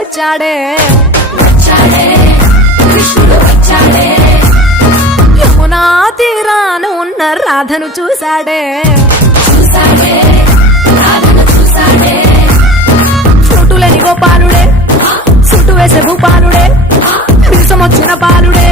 వచ్చాడే యమునా తీరాన ఉన్న రాధను చూశాడే చుట్టులేని గోపాలుడే చుట్టు వేసే భూపాలుడే విషమొచ్చిన పాలుడే